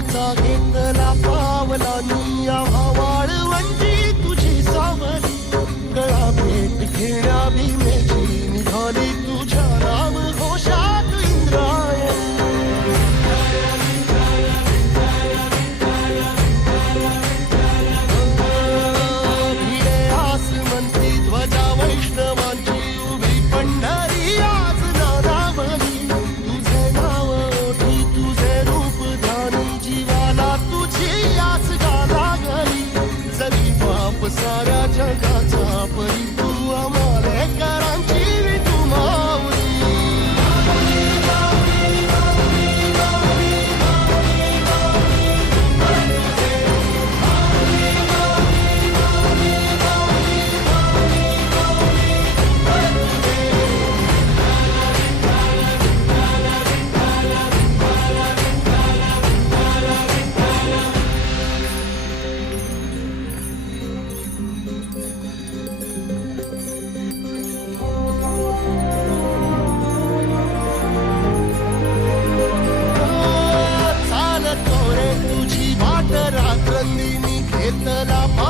Keep talking the Mettre la main.